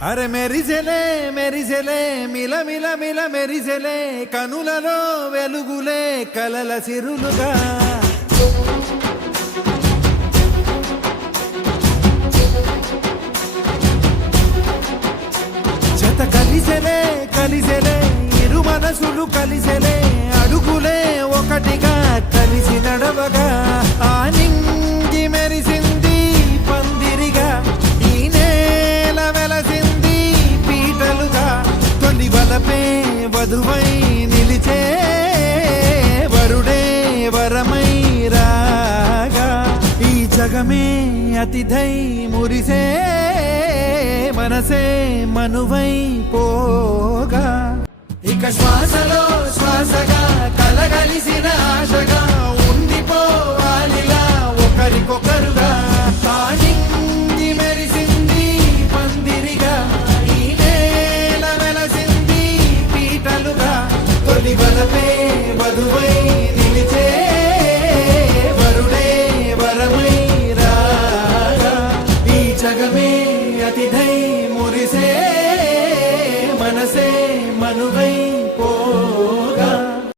అరే మెరిసెలే మెరిసెలే మిల మిల మిల మెరిసెలే కనులలో వెలుగులే కలల సిరులుగా జత కలిసెలే కలిసెలే ఇరు మనసులు కలిసెలే అడుగులే ఒకటిగా కలిసి నడవగా ఆ నింగి మెరిసింది పందిరిగా ఈ నేల వెలసింది పీటలుగా తొలి వలపే వధువై నిలిచే వరుడే వరమై రాగా ఈ జగమే అతిథై మురిసే మనసే మనువై పోగా ఇక శ్వాసలో శ్వాసగా కలగలిసిన ఆశగా ఉండిపోవాలిలా ఒకరికొకరుగా తానింగి మెరిసింది పందిరిగా ఈ నేల వెలసింది పీటలుగా తొలి వలపే వధువై నిలిచే వరుడే వరమై రాగా ఈ జగమే అతిథై మురిసే మనసే మనువై